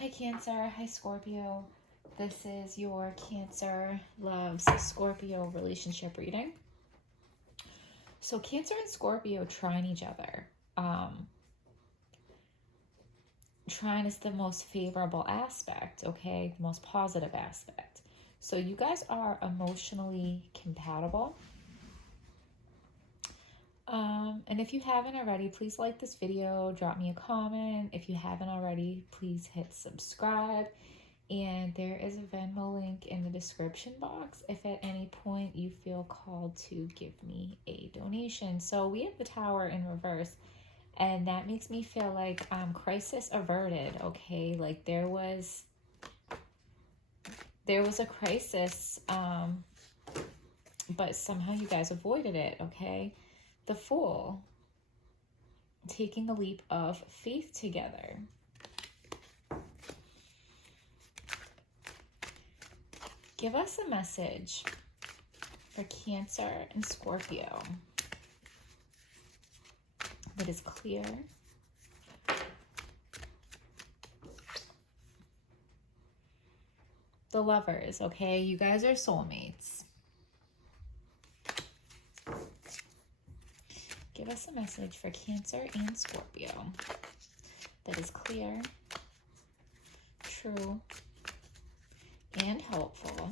Hi Cancer, hi Scorpio. This is your Cancer loves Scorpio relationship reading. So Cancer and Scorpio trine each other. Trine is the most favorable aspect, okay? The most positive aspect. So you guys are emotionally compatible. And if you haven't already, please like this video, drop me a comment. If you haven't already, please hit subscribe. And there is a Venmo link in the description box if at any point you feel called to give me a donation. So we have the Tower in reverse, and that makes me feel like crisis averted, okay? Like there was a crisis, but somehow you guys avoided it, okay? The Fool, taking a leap of faith together. Give us a message for Cancer and Scorpio that is clear. The Lovers, okay? You guys are soulmates. Give us a message for Cancer and Scorpio that is clear, true, and helpful.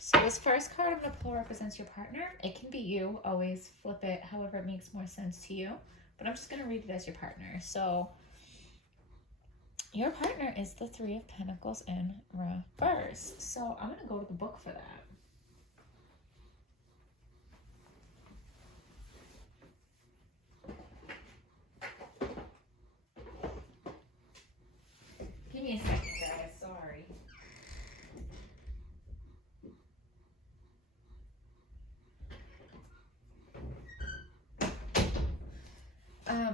So this first card I'm going to pull represents your partner. It can be you. Always flip it however it makes more sense to you. But I'm just going to read it as your partner. So your partner is the Three of Pentacles in reverse. So I'm going to go to the book for that. Give me a second, guys. Sorry.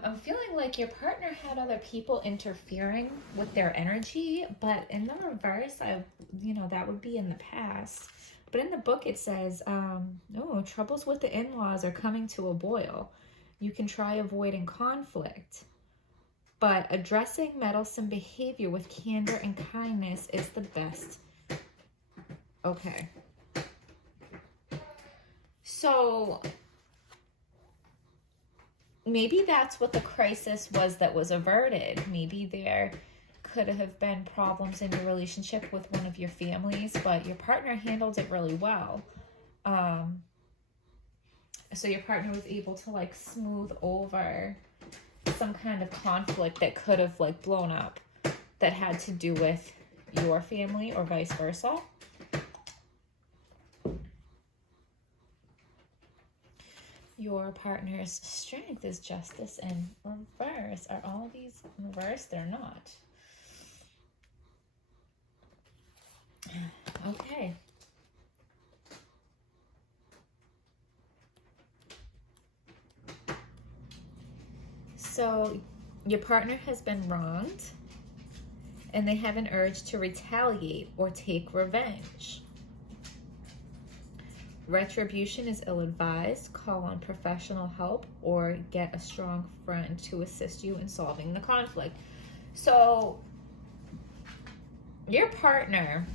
I'm feeling like your partner had other people interfering with their energy, but in the reverse, that would be in the past. But in the book, it says, troubles with the in-laws are coming to a boil. You can try avoiding conflict, but addressing meddlesome behavior with candor and kindness is the best. Okay. So maybe that's what the crisis was that was averted. Maybe there could have been problems in your relationship with one of your families, but your partner handled it really well. So your partner was able to like smooth over some kind of conflict that could have like blown up that had to do with your family or vice versa. Your partner's strength is justice in reverse. Are all of these in reverse? They're not. Okay. So your partner has been wronged and they have an urge to retaliate or take revenge. Retribution is ill-advised. Call on professional help or get a strong friend to assist you in solving the conflict. So your partner,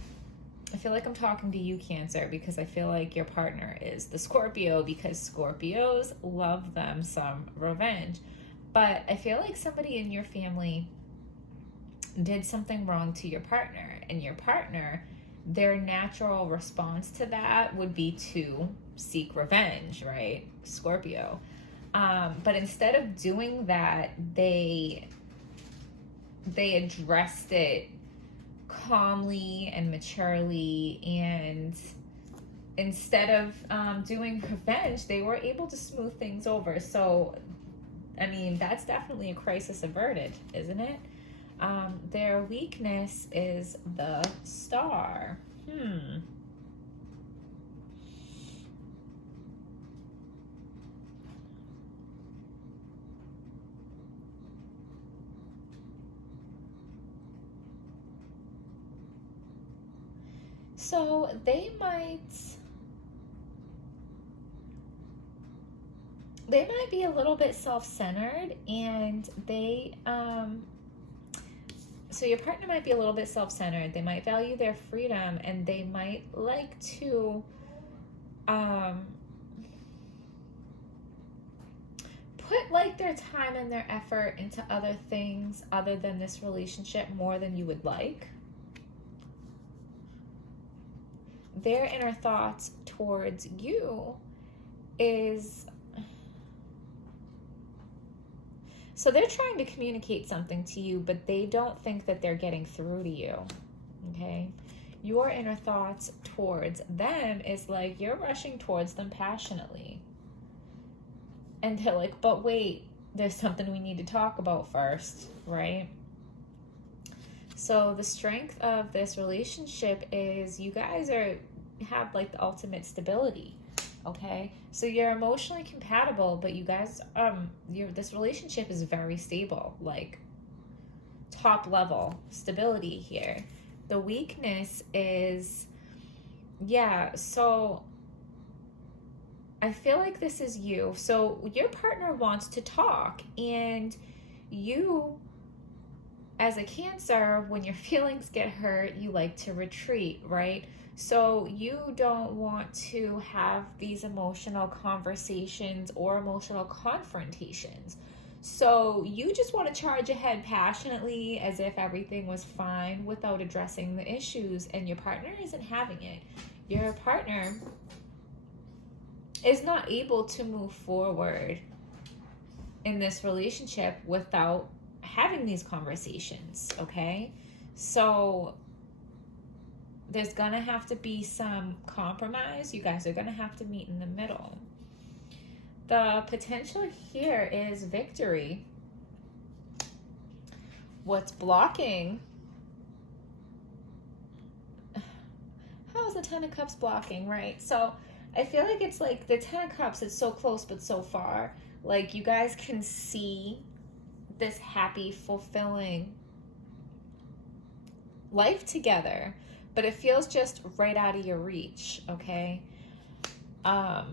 I feel like I'm talking to you, Cancer, because I feel like your partner is the Scorpio, because Scorpios love them some revenge. But I feel like somebody in your family did something wrong to your partner, and your partner, their natural response to that would be to seek revenge, right? Scorpio. But instead of doing that, they addressed it calmly and maturely, and instead of doing revenge, they were able to smooth things over. So, I mean, that's definitely a crisis averted, isn't it? Their weakness is the Star. So they might they might be a little bit self-centered, and so your partner might be a little bit self-centered. They might value their freedom, and they might like to put like their time and their effort into other things other than this relationship more than you would like. Their inner thoughts towards you is, so they're trying to communicate something to you, but they don't think that they're getting through to you, okay? Your inner thoughts towards them is like you're rushing towards them passionately. And they're like, but wait, there's something we need to talk about first, right? So the strength of this relationship is you guys have like the ultimate stability, okay? So you're emotionally compatible, but you guys, this relationship is very stable, like top level stability here. The weakness is, so I feel like this is you. So your partner wants to talk, and you, as a Cancer, when your feelings get hurt, you like to retreat, right? So you don't want to have these emotional conversations or emotional confrontations. So you just want to charge ahead passionately as if everything was fine without addressing the issues, and your partner isn't having it. Your partner is not able to move forward in this relationship without having these conversations, okay? So there's gonna have to be some compromise. You guys are gonna have to meet in the middle. The potential here is victory. What's blocking? How is the Ten of Cups blocking, right? So I feel like it's like the Ten of Cups, it's so close but so far. Like you guys can see this happy, fulfilling life together, but it feels just right out of your reach, okay? But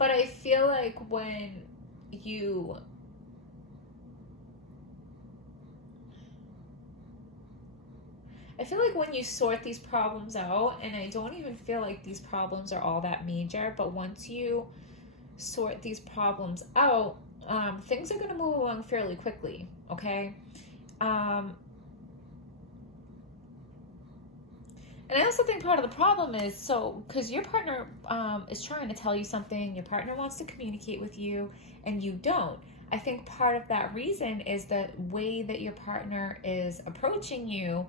I feel like when you sort these problems out, and I don't even feel like these problems are all that major, but once you sort these problems out, things are going to move along fairly quickly, okay? And I also think part of the problem is, so, because your partner is trying to tell you something, your partner wants to communicate with you, and you don't. I think part of that reason is the way that your partner is approaching you.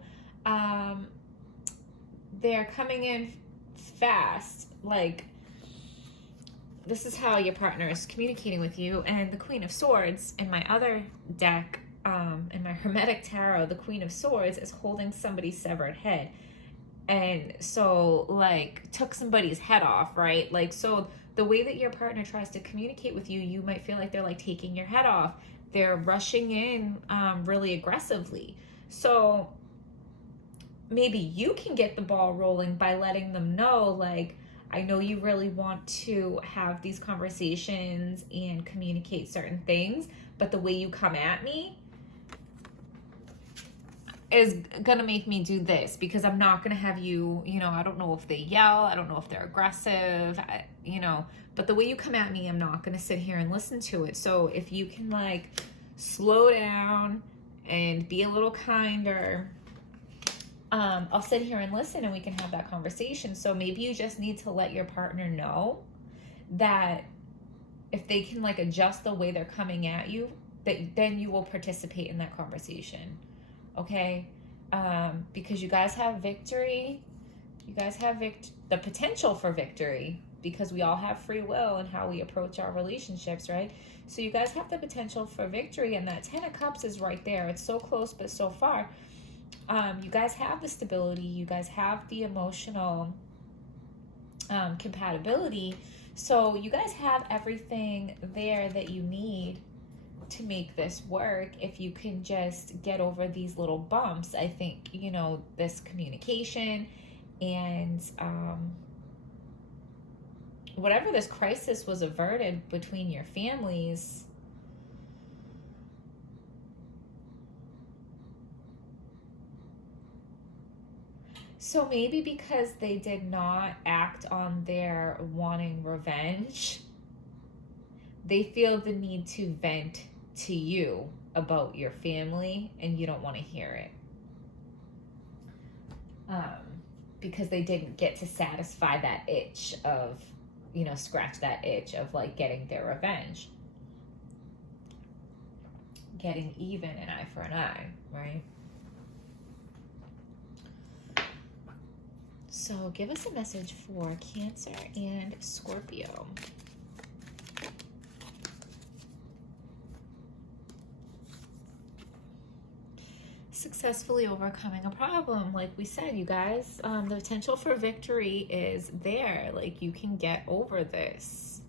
They're coming in fast, like, this is how your partner is communicating with you. And the Queen of Swords in my other deck, in my Hermetic Tarot, the Queen of Swords is holding somebody's severed head. And so, like, took somebody's head off, right? Like, so the way that your partner tries to communicate with you, you might feel like they're, like, taking your head off. They're rushing in really aggressively. So maybe you can get the ball rolling by letting them know, like, I know you really want to have these conversations and communicate certain things, but the way you come at me is gonna make me do this, because I'm not gonna have you, I don't know if they yell, I don't know if they're aggressive, but the way you come at me, I'm not gonna sit here and listen to it. So if you can, like, slow down and be a little kinder, I'll sit here and listen, and we can have that conversation. So maybe you just need to let your partner know that if they can, like, adjust the way they're coming at you, that then you will participate in that conversation, okay? Because you guys have victory. You guys have the potential for victory, because we all have free will in how we approach our relationships, right? So you guys have the potential for victory, and that Ten of Cups is right there. It's so close but so far. You guys have the stability, you guys have the emotional compatibility, so you guys have everything there that you need to make this work, if you can just get over these little bumps, I think, you know, this communication and whatever this crisis was averted between your families. So maybe because they did not act on their wanting revenge, they feel the need to vent to you about your family, and you don't want to hear it. Because they didn't get to satisfy that itch of, you know, scratch that itch of like getting their revenge. Getting even, an eye for an eye, right? So give us a message for Cancer and Scorpio. Successfully overcoming a problem. Like we said, you guys, the potential for victory is there. Like, you can get over this.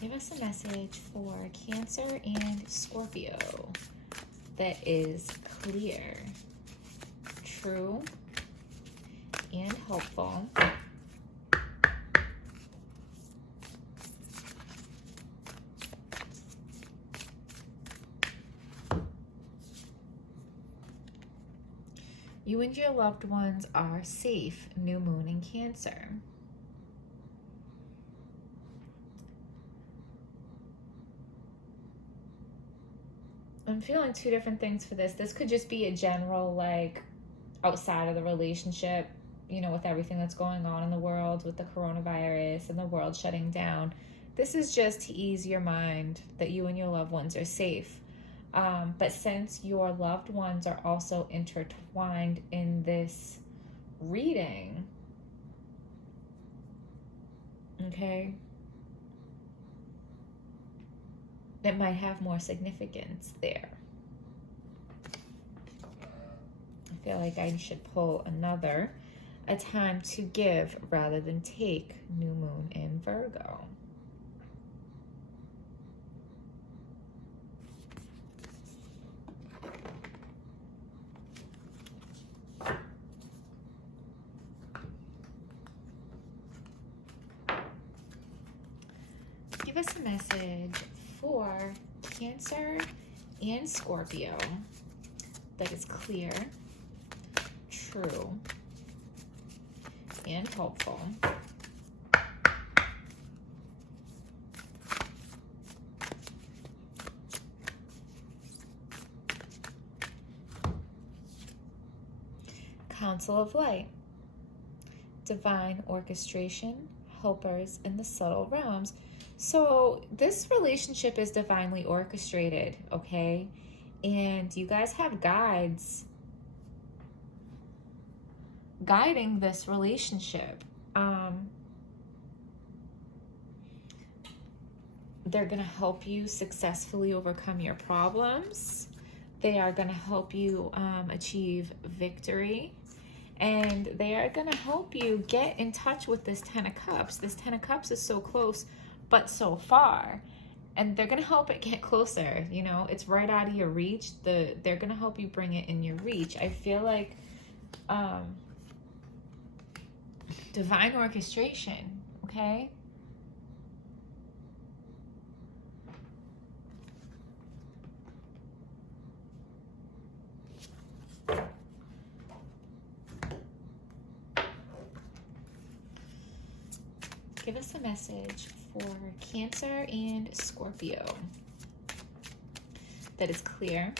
Give us a message for Cancer and Scorpio that is clear, true, and helpful. You and your loved ones are safe. New moon in Cancer. I'm feeling two different things for this. This could just be a general, like, outside of the relationship, you know, with everything that's going on in the world with the coronavirus and the world shutting down. This is just to ease your mind that you and your loved ones are safe. But since your loved ones are also intertwined in this reading, okay, it might have more significance there. I feel like I should pull another, a time to give rather than take, new moon in Virgo. Give us a message for Cancer and Scorpio that is clear, true, and helpful. Council of Light, divine orchestration, helpers in the subtle realms. So this relationship is divinely orchestrated, okay? And you guys have guides guiding this relationship. They're going to help you successfully overcome your problems. They are going to help you achieve victory. And they are going to help you get in touch with this Ten of Cups. This Ten of Cups is so close, but so far. And they're going to help it get closer. You know, it's right out of your reach. They're going to help you bring it in your reach. I feel like divine orchestration, okay? Give us a message for Cancer and Scorpio that is clear,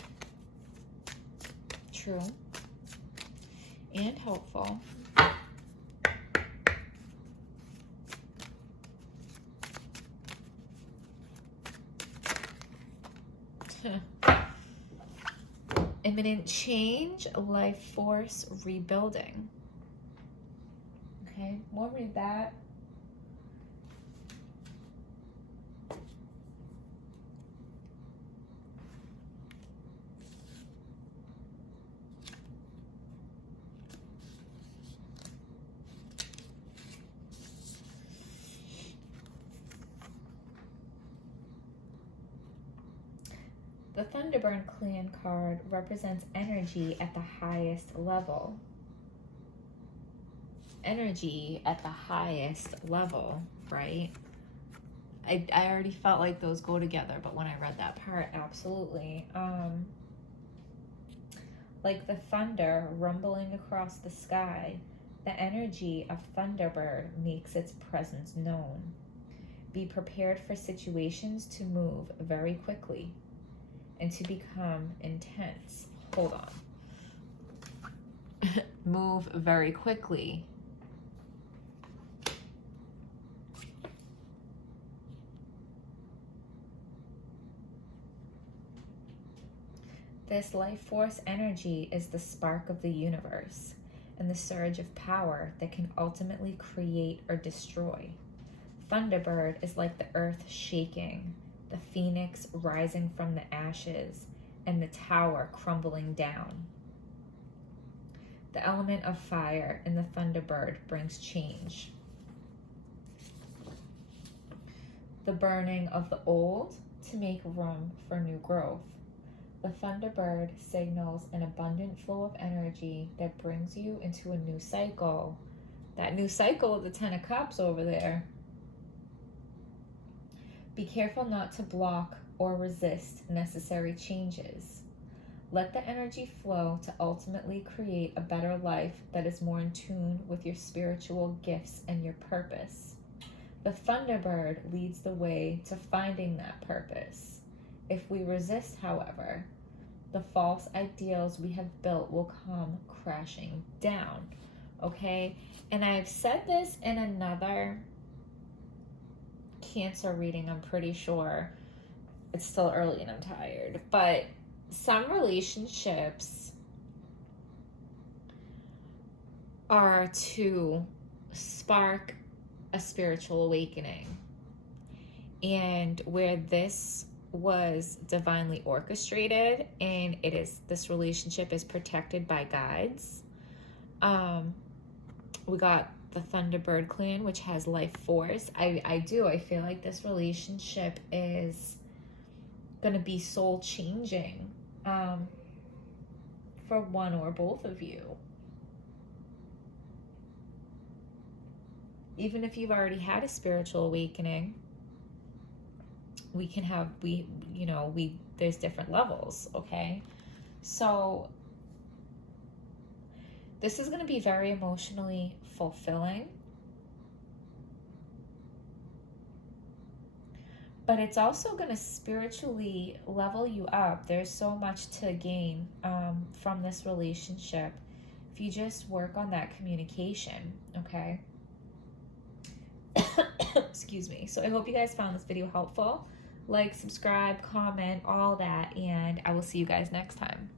true, and helpful. Imminent change, life force rebuilding. Okay, we'll read that. The Thunderbird clan card represents energy at the highest level. Energy at the highest level, right? I already felt like those go together, but when I read that part, absolutely. Like the thunder rumbling across the sky, the energy of Thunderbird makes its presence known. Be prepared for situations to move very quickly and to become intense. Hold on. Move very quickly. This life force energy is the spark of the universe and the surge of power that can ultimately create or destroy. Thunderbird is like the earth shaking, the phoenix rising from the ashes, and the tower crumbling down. The element of fire in the Thunderbird brings change. The burning of the old to make room for new growth. The Thunderbird signals an abundant flow of energy that brings you into a new cycle. That new cycle of the Ten of Cups over there. Be careful not to block or resist necessary changes. Let the energy flow to ultimately create a better life that is more in tune with your spiritual gifts and your purpose. The Thunderbird leads the way to finding that purpose. If we resist, however, the false ideals we have built will come crashing down. Okay? And I've said this in another Cancer reading, I'm pretty sure. It's still early and I'm tired. But some relationships are to spark a spiritual awakening. And where this was divinely orchestrated and this relationship is protected by guides. We got the Thunderbird clan, which has life force. I feel like this relationship is gonna be soul changing for one or both of you. Even if you've already had a spiritual awakening, there's different levels, okay? So this is going to be very emotionally fulfilling, but it's also going to spiritually level you up. There's so much to gain from this relationship if you just work on that communication, okay? Excuse me. So I hope you guys found this video helpful. Like, subscribe, comment, all that, and I will see you guys next time.